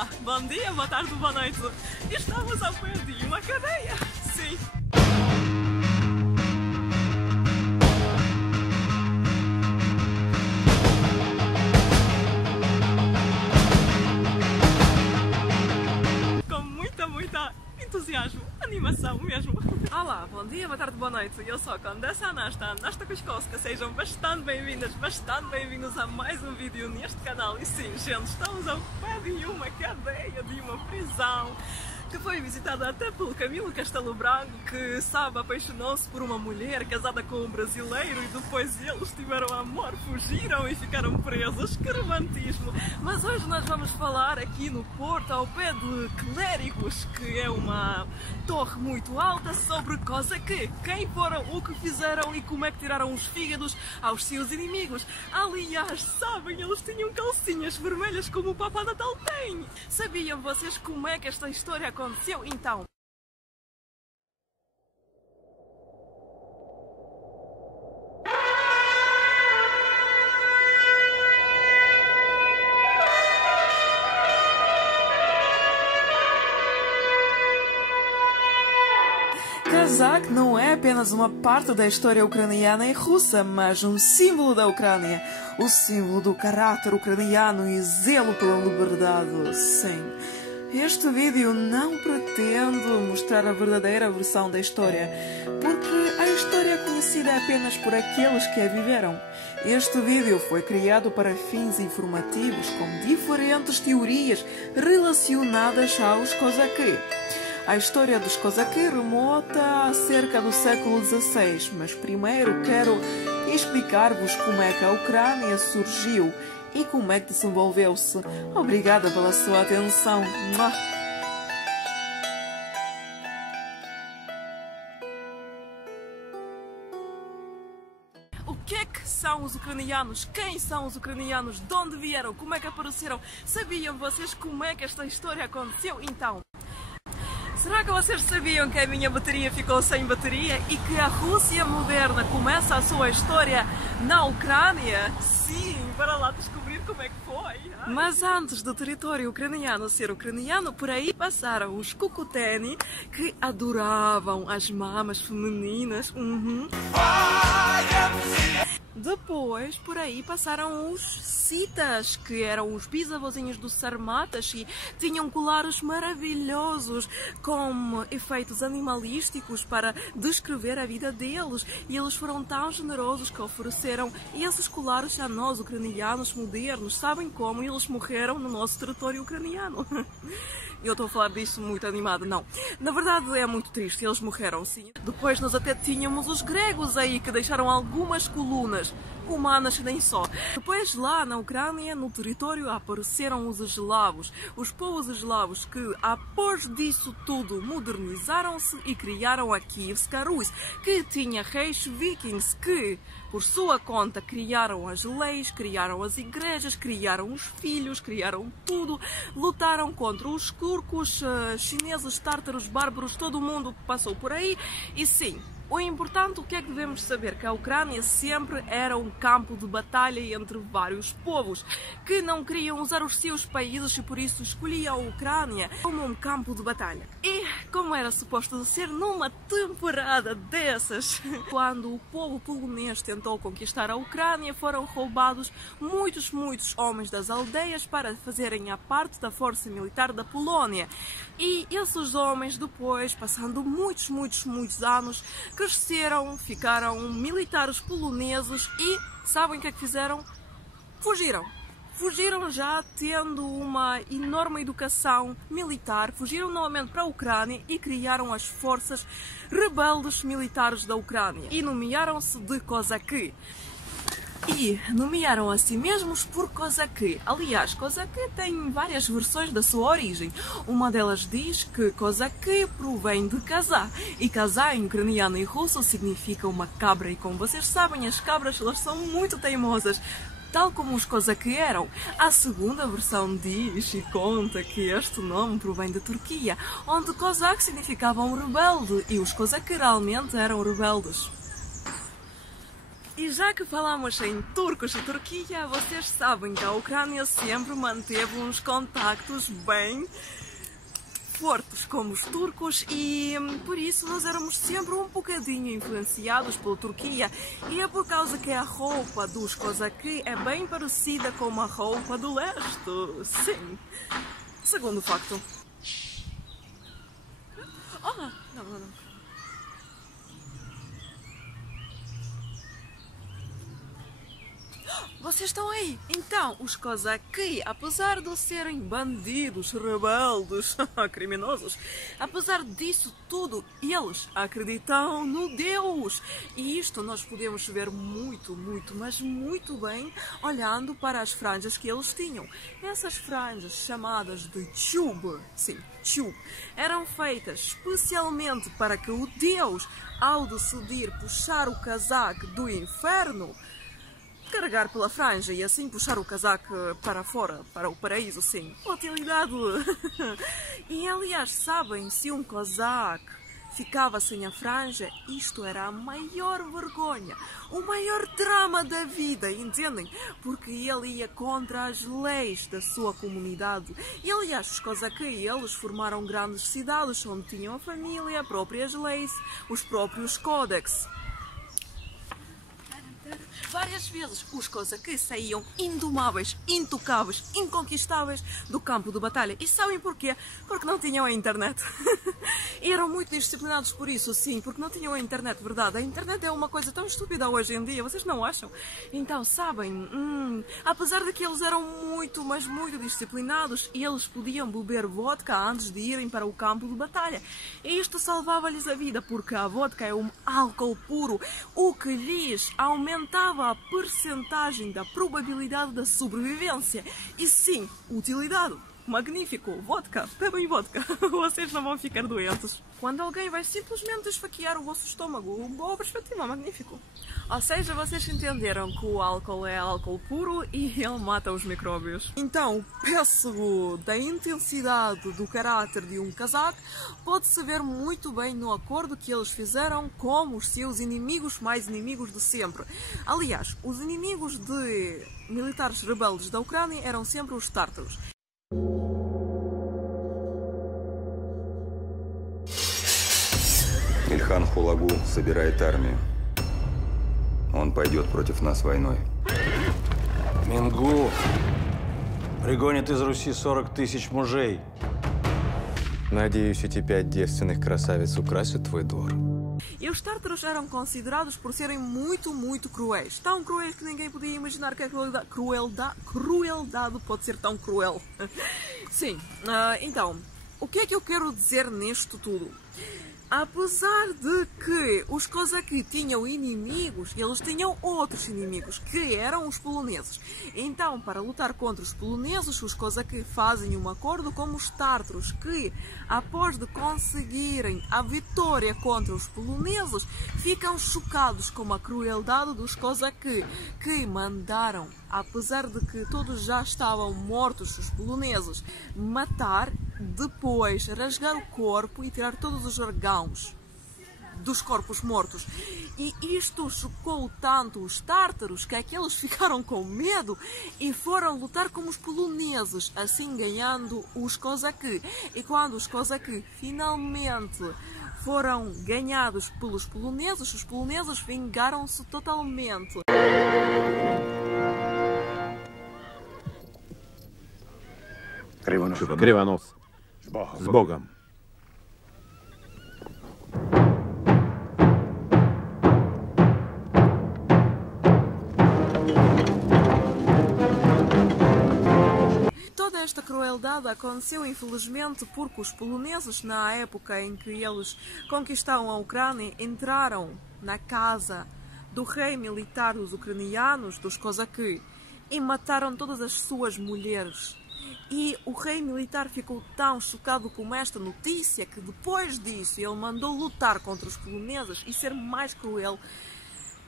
Olá, bom dia, boa tarde, boa noite. Estamos ao pé de uma cadeia. Sim. Com muita entusiasmo, animação mesmo. Olá, bom dia, boa tarde, boa noite. Eu sou a Condessa Anasta Kuszkowska. Sejam bastante bem-vindas, bastante bem-vindos a mais um vídeo neste canal. E sim, gente, estamos ao pé de uma cadeia, de uma prisão, que foi visitada até pelo Camilo Castelo Branco, que, sabe, apaixonou-se por uma mulher casada com um brasileiro e depois eles tiveram amor, fugiram e ficaram presos. Que romantismo! Mas hoje nós vamos falar aqui no Porto, ao pé de Clérigos, que é uma torre muito alta, sobre quem foram, o que fizeram e como é que tiraram os fígados aos seus inimigos. Aliás, sabem, eles tinham calcinhas vermelhas como o Papa Natal tem. Sabiam vocês como é que esta história aconteceu? Então, Kazakh não é apenas uma parte da história ucraniana e russa, mas um símbolo da Ucrânia, o símbolo do caráter ucraniano e zelo pela liberdade. Sim. Este vídeo não pretende mostrar a verdadeira versão da história, porque a história é conhecida apenas por aqueles que a viveram. Este vídeo foi criado para fins informativos, com diferentes teorias relacionadas aos Kozáky. A história dos Kozáky remonta a cerca do século XVI, mas primeiro quero explicar-vos como é que a Ucrânia surgiu e como é que desenvolveu-se. Obrigada pela sua atenção. O que é que são os ucranianos? Quem são os ucranianos? De onde vieram? Como é que apareceram? Sabiam vocês como é que esta história aconteceu? Então, será que vocês sabiam que a minha bateria ficou sem bateria e que a Rússia moderna começa a sua história na Ucrânia? Sim, para lá descobrir como é que foi. Mas antes do território ucraniano ser ucraniano, por aí passaram os Kukuteni, que adoravam as mamas femininas. Depois, por aí, passaram os Sitas, que eram os bisavôzinhos dos Sarmatas e tinham colares maravilhosos com efeitos animalísticos para descrever a vida deles. E eles foram tão generosos que ofereceram esses colares a nós, ucranianos modernos. Sabem como? Eles morreram no nosso território ucraniano. Eu estou a falar disso muito animado, não. Na verdade é muito triste, eles morreram, sim. Depois nós até tínhamos os gregos aí, que deixaram algumas colunas, romanas nem só. Depois lá na Ucrânia, no território, apareceram os eslavos. Os povos eslavos que, após disso tudo, modernizaram-se e criaram a Kievska Rus, que tinha reis vikings que, por sua conta, criaram as leis, criaram as igrejas, criaram os filhos, criaram tudo, lutaram contra os turcos, chineses, tártaros, bárbaros, todo mundo passou por aí. E sim, o importante, o que é que devemos saber? Que a Ucrânia sempre era um campo de batalha entre vários povos que não queriam usar os seus países e por isso escolhiam a Ucrânia como um campo de batalha. E como era suposto ser numa temporada dessas, quando o povo polonês tentou conquistar a Ucrânia, foram roubados muitos homens das aldeias para fazerem a parte da força militar da Polónia. E esses homens depois, passando muitos anos, cresceram, ficaram militares poloneses e sabem o que é que fizeram? Fugiram. Fugiram já tendo uma enorme educação militar, fugiram novamente para a Ucrânia e criaram as forças rebeldes militares da Ucrânia e nomearam-se de Kozáky. E nomearam a si mesmos por Kozáky. Aliás, Kozáky tem várias versões da sua origem. Uma delas diz que Kozáky provém de Kazá. E Kazá em ucraniano e russo significa uma cabra. E como vocês sabem, as cabras elas são muito teimosas, tal como os Kozáky eram. A segunda versão diz e conta que este nome provém da Turquia, onde Kozak significava um rebelde e os Kozáky realmente eram rebeldes. E já que falamos em turcos e Turquia, vocês sabem que a Ucrânia sempre manteve uns contactos bem fortes com os turcos e por isso nós éramos sempre um bocadinho influenciados pela Turquia, e é por causa que a roupa dos cosaki é bem parecida com a roupa do leste. Sim. Segundo facto. Oh, não. Vocês estão aí? Então, os cosaki, apesar de serem bandidos, rebeldes, criminosos, apesar disso tudo, eles acreditam no Deus. E isto nós podemos ver muito, mas muito bem olhando para as franjas que eles tinham. Essas franjas chamadas de chub, sim, chub, eram feitas especialmente para que o Deus, ao decidir puxar o casaco do inferno, carregar pela franja e assim puxar o casaco para fora, para o paraíso, sim. Utilidade! E aliás, sabem, se um casaco ficava sem a franja, isto era a maior vergonha, o maior drama da vida, entendem? Porque ele ia contra as leis da sua comunidade. E aliás, os cosaki, eles formaram grandes cidades onde tinham a família, próprias leis, os próprios códex. Várias vezes os cosaki saíam indomáveis, intocáveis, inconquistáveis do campo de batalha. E sabem porquê? Porque não tinham a internet. E eram muito disciplinados por isso, sim, porque não tinham a internet, verdade? A internet é uma coisa tão estúpida hoje em dia, vocês não acham? Então, sabem, apesar de que eles eram muito, mas muito disciplinados, eles podiam beber vodka antes de irem para o campo de batalha. E isto salvava-lhes a vida, porque a vodka é um álcool puro, o que lhes aumentava a percentagem da probabilidade da sobrevivência. E sim, utilidade. Magnífico! Vodka! Bebem vodka! Vocês não vão ficar doentes. Quando alguém vai simplesmente esfaquear o vosso estômago, boa perspectiva, magnífico! Ou seja, vocês entenderam que o álcool é álcool puro e ele mata os micróbios. Então, o peso da intensidade do caráter de um casaco pode-se ver muito bem no acordo que eles fizeram com os seus inimigos mais inimigos de sempre. Aliás, os inimigos de militares rebeldes da Ucrânia eram sempre os tártaros. Ильхан Хулагу собирает армию. Он пойдет против нас войной. Мингу пригонит из Руси 40 тысяч мужей. Надеюсь, эти 5 девственных красавиц украсят твой двор. E os tártaros eram considerados por serem muito cruéis. Tão cruéis que ninguém podia imaginar que a crueldade pode ser tão cruel. Sim, então, o que é que eu quero dizer nisto tudo? Apesar de que os cosaki tinham inimigos, eles tinham outros inimigos, que eram os poloneses. Então, para lutar contra os poloneses, os cosaki fazem um acordo com os tártaros, que, após de conseguirem a vitória contra os poloneses, ficam chocados com a crueldade dos cosaki, que mandaram, apesar de que todos já estavam mortos, os poloneses, matar, depois rasgar o corpo e tirar todos os órgãos dos corpos mortos. E isto chocou tanto os tártaros que aqueles ficaram com medo e foram lutar com os poloneses, assim ganhando os cosaki. E quando os cosaki finalmente foram ganhados pelos poloneses, os poloneses vingaram-se totalmente. Кривонос. С Богом. Toda esta crueldade aconteceu, infelizmente, porque os poloneses, na época em que eles conquistaram a Ucrânia, entraram na casa do rei militar dos ucranianos, dos cosaki, e mataram todas as suas mulheres. E o rei militar ficou tão chocado com esta notícia que depois disso ele mandou lutar contra os poloneses e ser mais cruel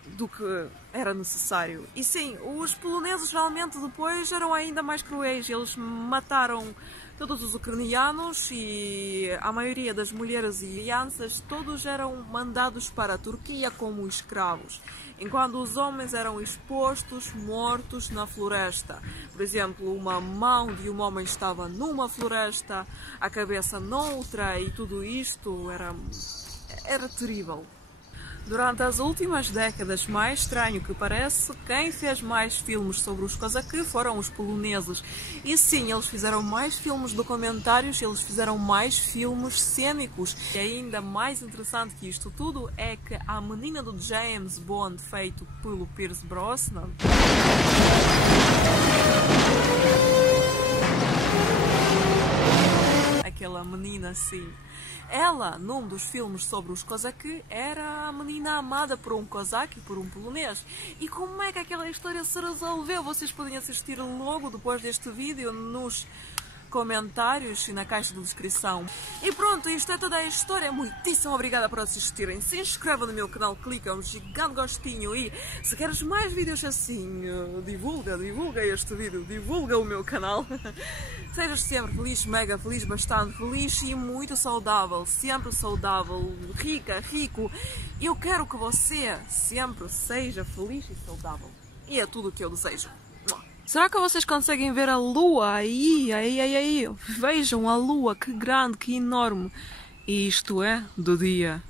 do que era necessário. E sim, os poloneses realmente depois eram ainda mais cruéis. Eles mataram todos os ucranianos e a maioria das mulheres e crianças, todos eram mandados para a Turquia como escravos, enquanto os homens eram expostos, mortos na floresta. Por exemplo, uma mão de um homem estava numa floresta, a cabeça noutra, e tudo isto era terrível. Durante as últimas décadas, mais estranho que parece, quem fez mais filmes sobre os cosaques foram os poloneses. E sim, eles fizeram mais filmes documentários, eles fizeram mais filmes cênicos. E ainda mais interessante que isto tudo é que a menina do James Bond, feito pelo Pierce Brosnan, aquela menina assim, ela, num dos filmes sobre os cosaques, era a menina amada por um cosaque e por um polonês. E como é que aquela história se resolveu? Vocês podem assistir logo depois deste vídeo nos comentários e na caixa de descrição. E pronto, isto é toda a história. Muitíssimo obrigada por assistirem. Se inscreva no meu canal, clica um gigante gostinho e se queres mais vídeos assim, divulga este vídeo, divulga o meu canal. Sejas sempre feliz, mega feliz, bastante feliz e muito saudável, sempre saudável, rica, rico. Eu quero que você sempre seja feliz e saudável. E é tudo o que eu desejo. Será que vocês conseguem ver a lua aí? Aí. Vejam a lua, que grande, que enorme. E isto é do dia